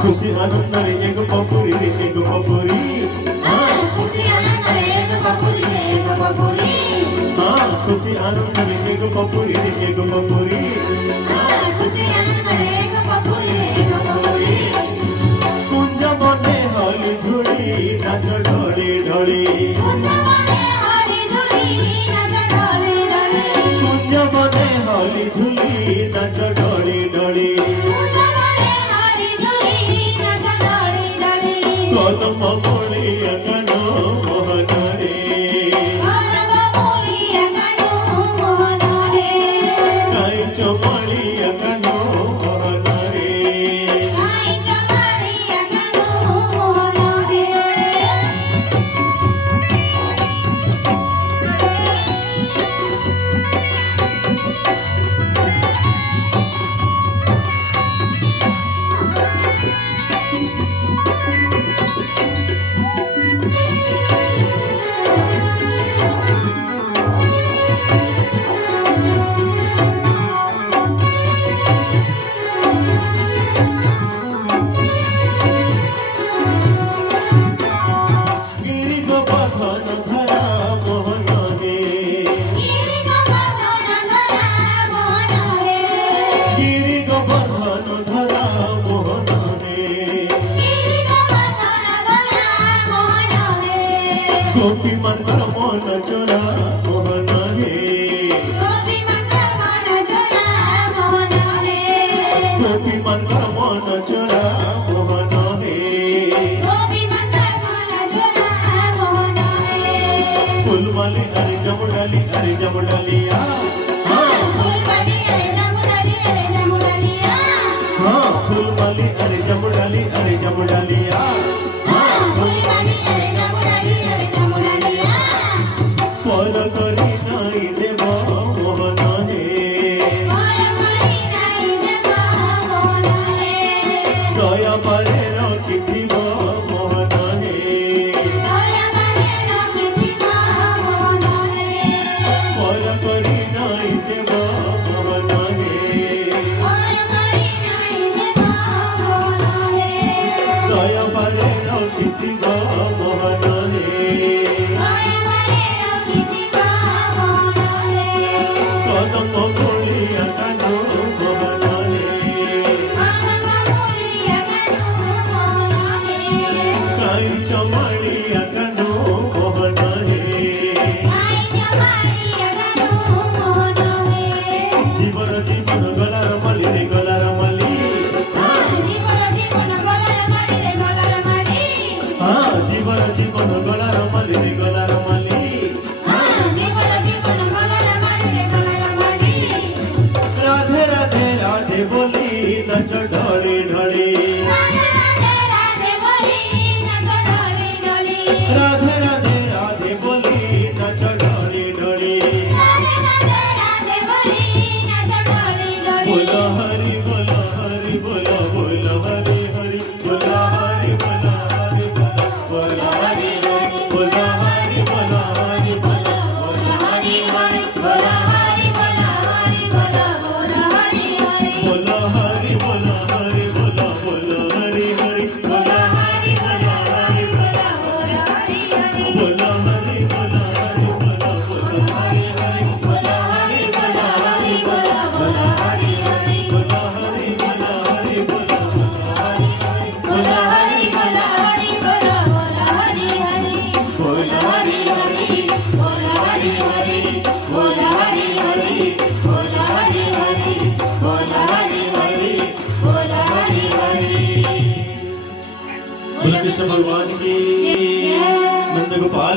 खुशी आनंद रे एक पपुरी रे एक पपुरी खुशी आनंद रे एक पपुरी रे एक पपुरी खुशी आनंद रे एक पपुरी रे एक पपुरी खुशी आनंद रे एक पपुरी रे एक पपुरी कुंज बने हली झुली नाच ढोली ढोली कुंज बने हली झुली नाच ढोली ढोली कुंज बने हली झुली नाच ढोली ढोली कदम मोलिया कानो मोहन रे कदम मोलिया कानो मोहन रे काई चमलिया कानो मोहन रे काई चमलिया कानो मोहन रे गोपी मंत्र मन चोरा मोहन रे गोपी मंत्र मन चोरा मोहन रे गोपी मंत्र मन चोरा मोहन रे गोपी मंत्र मन चोरा मोहन रे फूलमाली अरे जमुडालिया फूलमाली अरे जमुडालिया फूलमाली अरे जमुडालिया फूलमाली अरे जमुडालिया पर करी नाई देव मोहन रे दया पारे रखिथिब मोहन रे पर करी नाई देव मोहन रे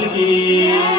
की